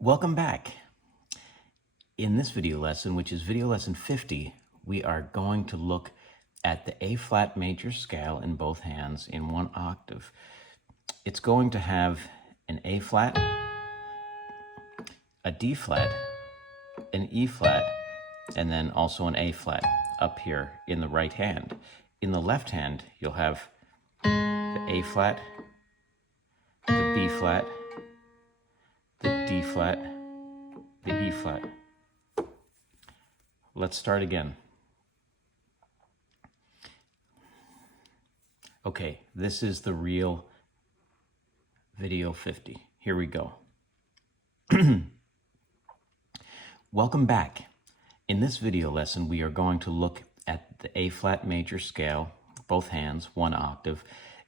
Welcome back. In this video lesson, which is video lesson 50, we are going to look at the A flat major scale in both hands in one octave. It's going to have an A flat, a D flat, an E flat, and then also an A flat up here in the right hand. In the left hand, you'll have the A flat, the B flat, the D flat, the E flat. Let's start again. Okay, this is the real video 50. Here we go. Welcome back. In this video lesson, we are going to look at the A flat major scale, both hands, one octave,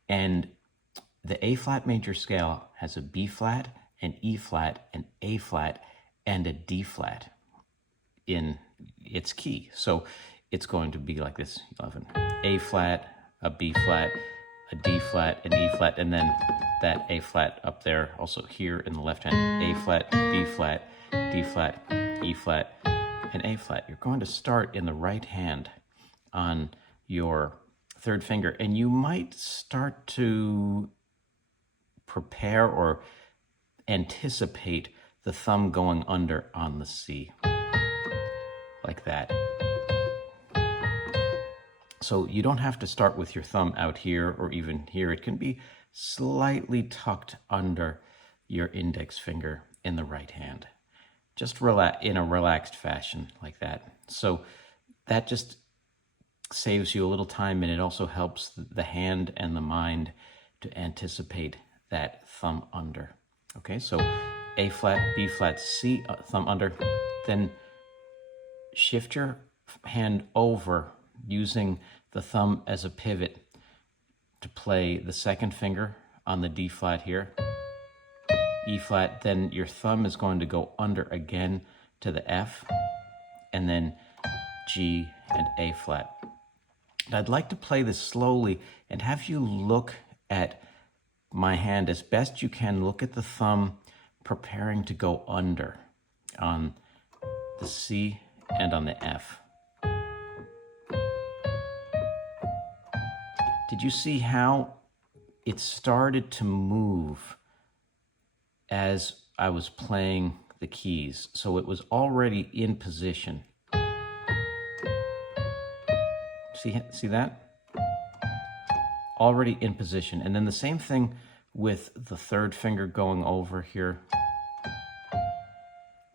and the A flat major scale has a B flat, an E flat, an A flat, and a D flat in its key. So it's going to be like this. You'll have an A flat, a B flat, a D flat, an E flat, and then that A flat up there, also here in the left hand, A flat, B flat, D flat, E flat, and A flat. You're going to start in the right hand on your third finger, and you might start to prepare or anticipate the thumb going under on the C, like that. So you don't have to start with your thumb out here or even here. It can be slightly tucked under your index finger in the right hand, just in a relaxed fashion like that. So that just saves you a little time, and it also helps the hand and the mind to anticipate that thumb under. Okay, so A flat, B flat, C, thumb under, then shift your hand over using the thumb as a pivot to play the second finger on the D flat here, E flat, then your thumb is going to go under again to the F, and then G and A flat. I'd like to play this slowly and have you look at my hand as best you can. Look at the thumb preparing to go under on the C and on the F. Did you see how it started to move as I was playing the keys? So it was already in position. See that? Already in position. And then the same thing with the third finger going over here.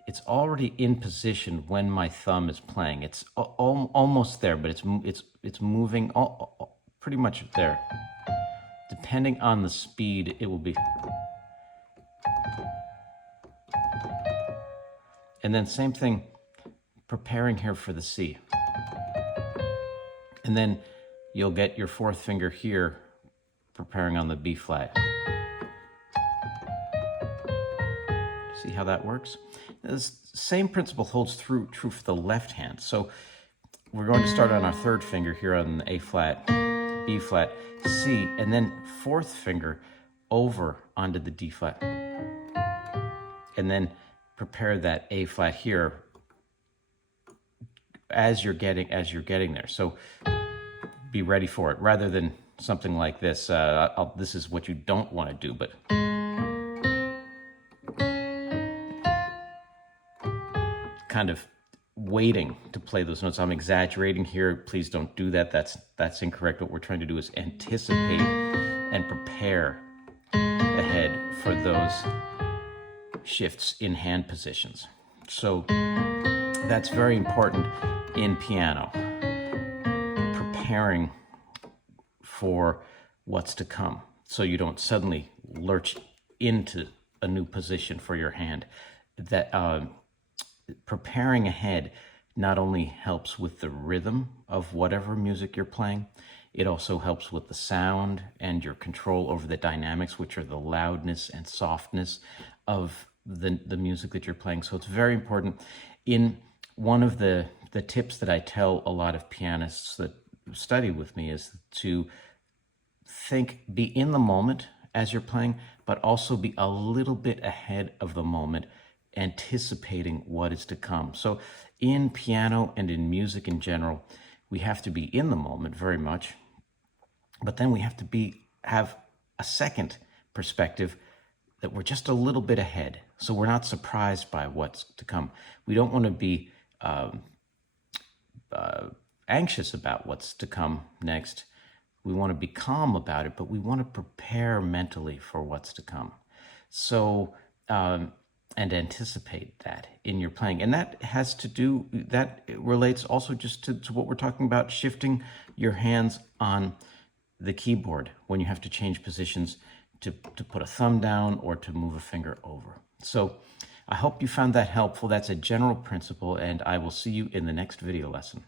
It's already in position when my thumb is playing. It's almost there, but it's moving pretty much there. Depending on the speed, it will be. And then same thing, preparing here for the C. And then you'll get your fourth finger here, preparing on the B flat. See how that works? The same principle holds true for the left hand. So we're going to start on our third finger here on the A flat, B flat, C, and then fourth finger over onto the D flat. And then prepare that A flat here as you're getting there. So be ready for it, rather than something like this. This is what you don't want to do, but kind of waiting to play those notes. I'm exaggerating here. Please don't do that. That's incorrect. What we're trying to do is anticipate and prepare ahead for those shifts in hand positions. So that's very important in piano, preparing for what's to come, so you don't suddenly lurch into a new position for your hand. That preparing ahead not only helps with the rhythm of whatever music you're playing, it also helps with the sound and your control over the dynamics, which are the loudness and softness of the music that you're playing. So it's very important. In one of the tips that I tell a lot of pianists that study with me is to be in the moment as you're playing, but also be a little bit ahead of the moment anticipating what is to come. So in piano and in music in general, we have to be in the moment very much, but then we have to have a second perspective that we're just a little bit ahead, so we're not surprised by what's to come. We don't want to be anxious about what's to come next. We want to be calm about it, but we want to prepare mentally for what's to come. So, and anticipate that in your playing. And that relates also just to what we're talking about, shifting your hands on the keyboard when you have to change positions to put a thumb down or to move a finger over. So I hope you found that helpful. That's a general principle, and I will see you in the next video lesson.